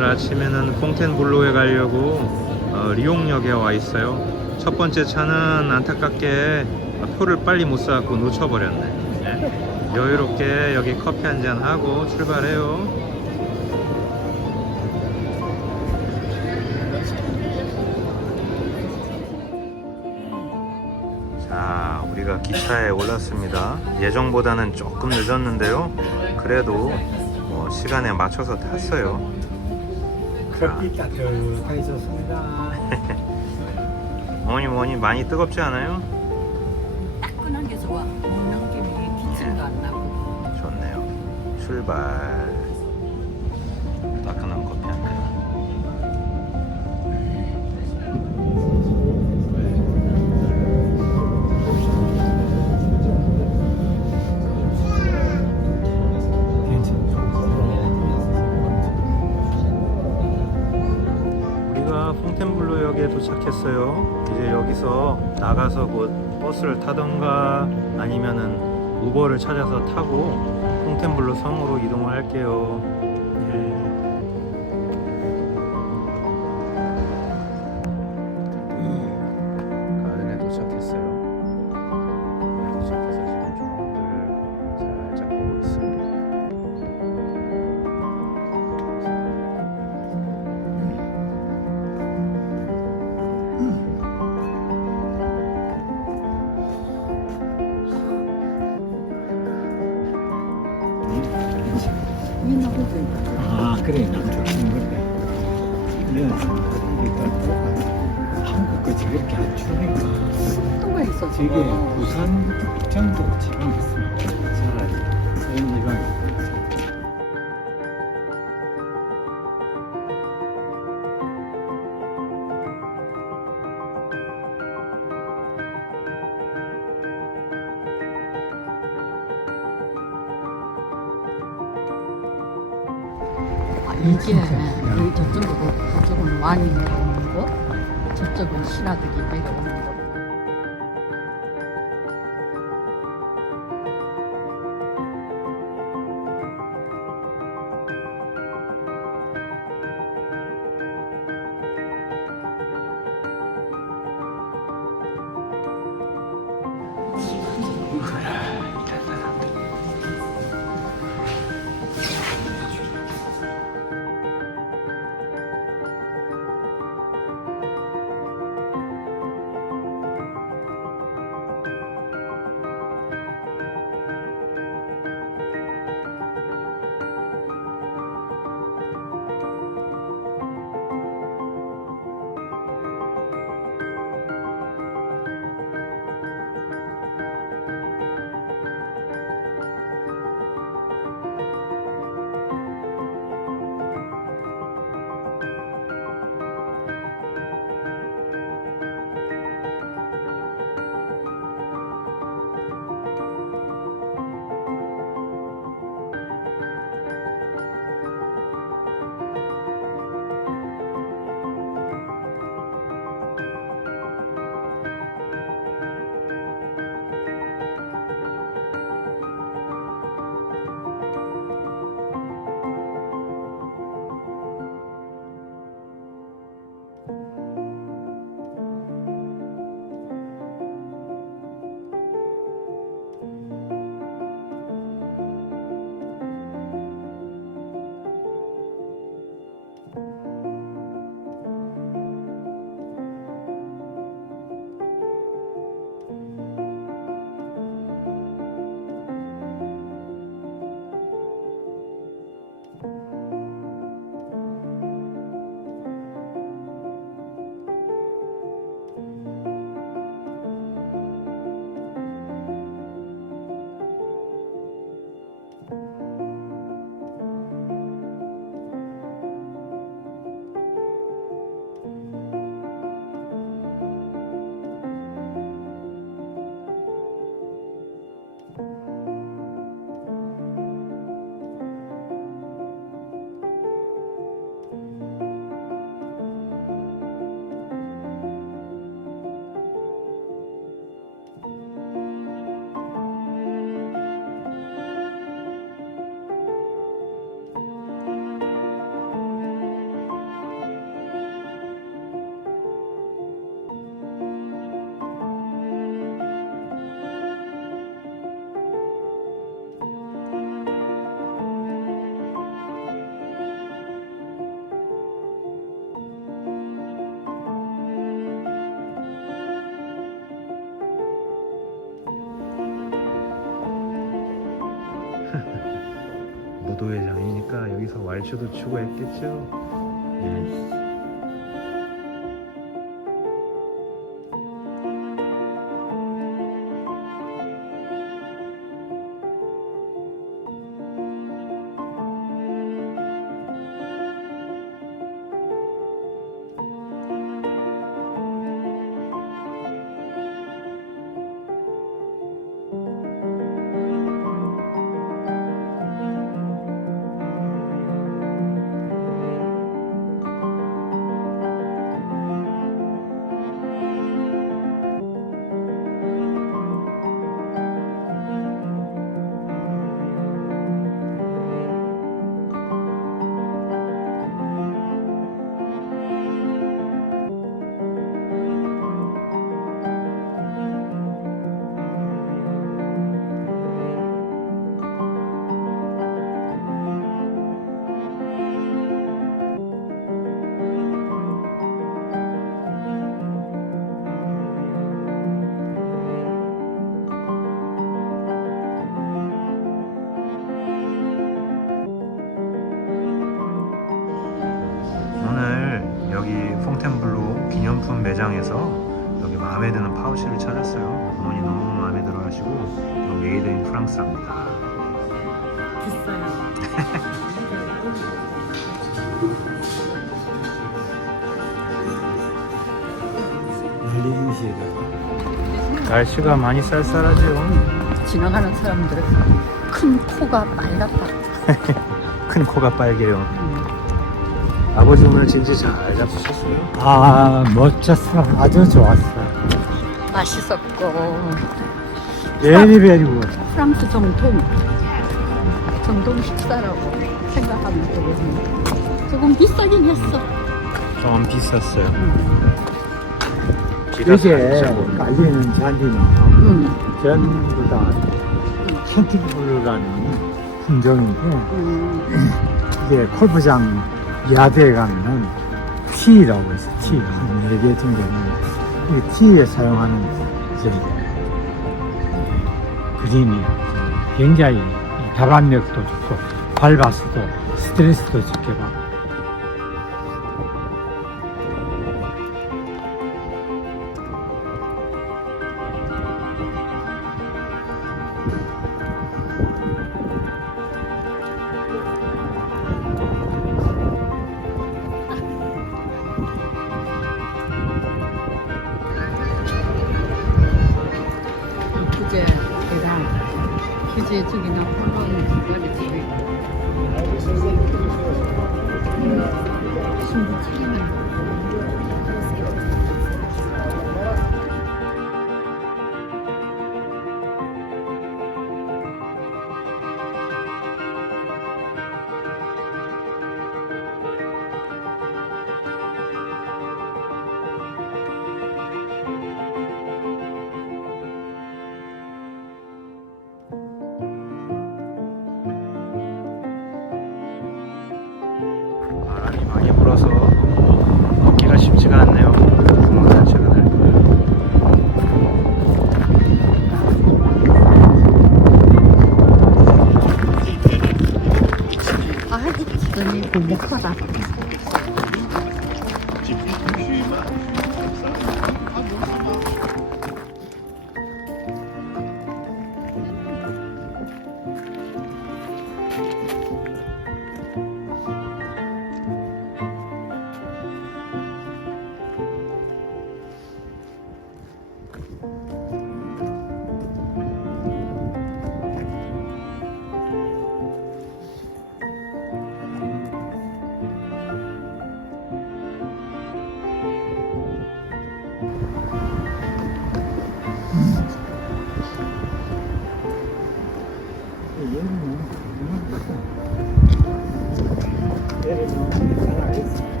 오늘 아침에는 퐁텐블루에 가려고 리옹역에 와 있어요. 첫 번째 차는 안타깝게 표를 빨리 못 사갖고 놓쳐버렸네. 네. 여유롭게 여기 커피 한잔 하고 출발해요. 자, 우리가 기차에 올랐습니다. 예정보다는 조금 늦었는데요. 그래도 시간에 맞춰서 탔어요. 커피 따뜻하게 좋습니다. 어머니 많이 뜨겁지 않아요? 따끈한 게 좋아. 먹는 김에 기침도 안 나고. 좋네요. 출발. 따끈한 커피 한 잔. 우리가 퐁텐블루역에 도착했어요. 이제 여기서 나가서 곧 버스를 타던가 아니면은 우버를 찾아서 타고 퐁텐블루 성으로 이동을 할게요. 가든에 도착했어요. 도착해서 지금 종업들 살짝 보고 있습니다. 아 그래 남쪽 친구인데 이런 한국 거 저렇게 안 추우니까 습도가 있어. 저게 부산 정도 지금 있습니다. 차라리 서울 지방 이게 여기 저쪽은 많이 내려오는 거, 저쪽은 신하들이 내려오는 거. 무도회장이니까 여기서 왈츠도 추고 했겠죠. 네. 오늘 여기 퐁텐블루 기념품 매장에서 여기 마음에 드는 파우치를 찾았어요. 어머니 너무 마음에 들어 하시고 이거 메이드 인 프랑스랍니다. 비싸요. 날씨가 많이 쌀쌀하죠. 지나가는 사람들은 큰 코가 빨갛다. 큰 코가 빨개요. 아버지 오늘 진짜 잘 잡수셨어요? 아, 멋졌어. 아주 좋았어. 맛있었고 베리베리고. 프랑스 정통 식사라고 생각하면 되거든요. 조금 비싸긴 했어. 좀 비쌌어요. 이게 살짝 깔리는 잔디는 전부 다 캔티블루라는 품종이고, 이게 골프장 야드에 가면은 티라고 있어. 티. 한 4개 정도는 이 티에 사용하는 이제 그림이 굉장히 발암력도 좋고 밟았어도 스트레스도 적게 받고. 그제 계단, 그제 저기 나 홀로는 그거를 집에 있고. 신부 차이는 바람이 많이 불어서 걷기가 쉽지가 않네요. 구멍 산책은 할 거예요. 아, 이 지금이 고목하다.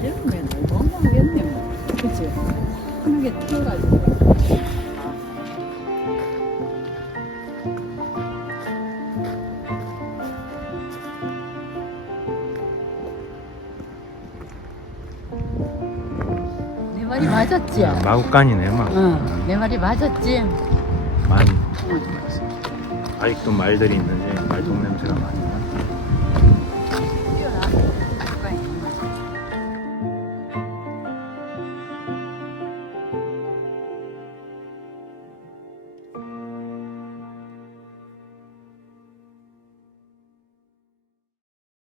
이러면 너무 하겠네 뭐. 그치? 편하게 튀어가지고. 내 말이 맞았지? 마구간이네 막. 내 말이 맞았지? 많이. 응. 아직도 말들이 있는지 말똥 냄새가 나니까